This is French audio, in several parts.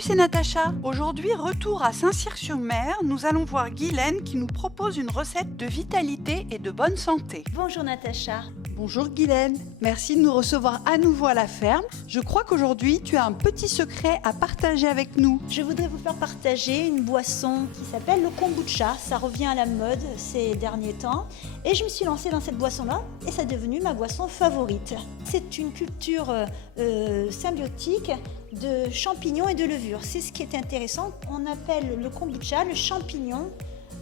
Salut, c'est Natacha. Aujourd'hui, retour à Saint-Cyr-sur-Mer, nous allons voir Guylaine qui nous propose une recette de vitalité et de bonne santé. Bonjour Natacha. Bonjour Guylaine, merci de nous recevoir à nouveau à la ferme. Je crois qu'aujourd'hui, tu as un petit secret à partager avec nous. Je voudrais vous faire partager une boisson qui s'appelle le kombucha. Ça revient à la mode ces derniers temps. Et je me suis lancée dans cette boisson-là et ça est devenu ma boisson favorite. C'est une culture symbiotique de champignons et de levure. C'est ce qui est intéressant. On appelle le kombucha le champignon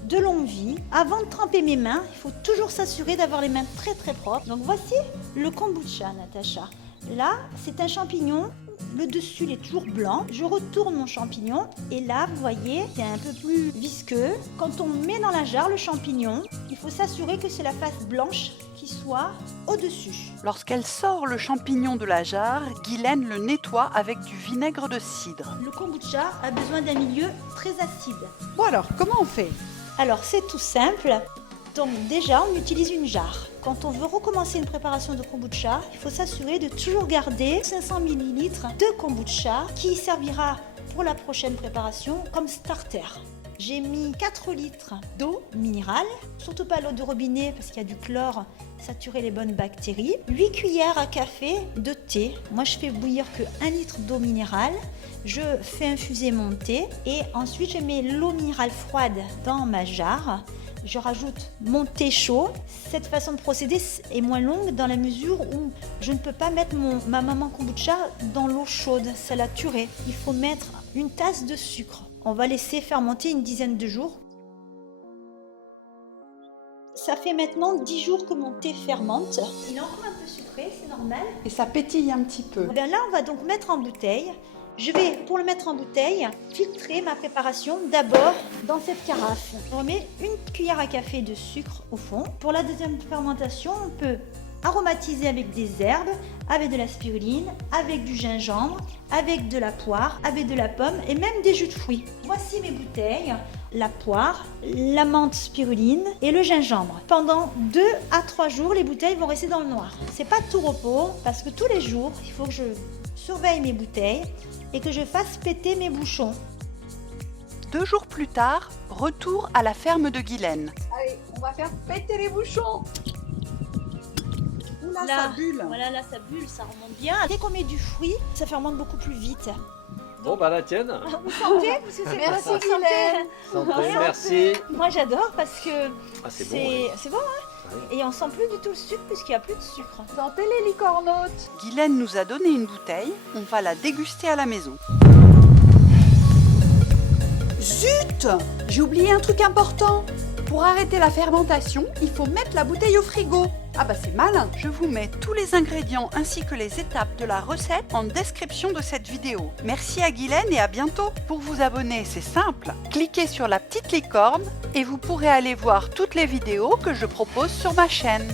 de longue vie. Avant de tremper mes mains, il faut toujours s'assurer d'avoir les mains très très propres. Donc voici le kombucha, Natacha. Là, c'est un champignon. Le dessus, il est toujours blanc. Je retourne mon champignon et là, vous voyez, c'est un peu plus visqueux. Quand on met dans la jarre le champignon, il faut s'assurer que c'est la face blanche qui soit au-dessus. Lorsqu'elle sort le champignon de la jarre, Guylaine le nettoie avec du vinaigre de cidre. Le kombucha a besoin d'un milieu très acide. Bon alors, comment on fait ? Alors, c'est tout simple. Donc déjà, on utilise une jarre. Quand on veut recommencer une préparation de kombucha, il faut s'assurer de toujours garder 500 ml de kombucha qui servira pour la prochaine préparation comme starter. J'ai mis 4 litres d'eau minérale, surtout pas l'eau de robinet parce qu'il y a du chlore, saturer les bonnes bactéries. 8 cuillères à café de thé. Moi, je fais bouillir que 1 litre d'eau minérale. Je fais infuser mon thé et ensuite je mets l'eau minérale froide dans ma jarre. Je rajoute mon thé chaud. Cette façon de procéder est moins longue dans la mesure où je ne peux pas mettre ma maman kombucha dans l'eau chaude, ça la tuerait. Il faut mettre une tasse de sucre. On va laisser fermenter une dizaine de jours. Ça fait maintenant 10 jours que mon thé fermente. Il est encore un peu sucré, c'est normal. Et ça pétille un petit peu. Bien là, on va donc mettre en bouteille. Je vais, pour le mettre en bouteille, filtrer ma préparation d'abord dans cette carafe. Je remets une cuillère à café de sucre au fond. Pour la deuxième fermentation, on peut aromatiser avec des herbes, avec de la spiruline, avec du gingembre, avec de la poire, avec de la pomme et même des jus de fruits. Voici mes bouteilles, la poire, la menthe spiruline et le gingembre. Pendant 2 à 3 jours, les bouteilles vont rester dans le noir. C'est pas tout repos parce que tous les jours, il faut que je surveille mes bouteilles et que je fasse péter mes bouchons. 2 jours plus tard, retour à la ferme de Guylaine. Allez, on va faire péter les bouchons. Oula, ça bulle. Voilà, là ça bulle, ça remonte bien. Dès qu'on met du fruit, ça fermente beaucoup plus vite. Bon, bah la tienne. Vous sentez? Parce que c'est Merci, quoi, Guylaine. Santé, merci. Moi j'adore parce que Ah, c'est bon. Ouais. c'est bon, hein? Ouais. Et on sent plus du tout le sucre puisqu'il n'y a plus de sucre. Sentez les licornautes. Guylaine nous a donné une bouteille, on va la déguster à la maison. Zut! J'ai oublié un truc important. Pour arrêter la fermentation, il faut mettre la bouteille au frigo. Ah bah c'est malin. Je vous mets tous les ingrédients ainsi que les étapes de la recette en description de cette vidéo. Merci à Guylaine et à bientôt. Pour vous abonner, c'est simple. Cliquez sur la petite licorne et vous pourrez aller voir toutes les vidéos que je propose sur ma chaîne.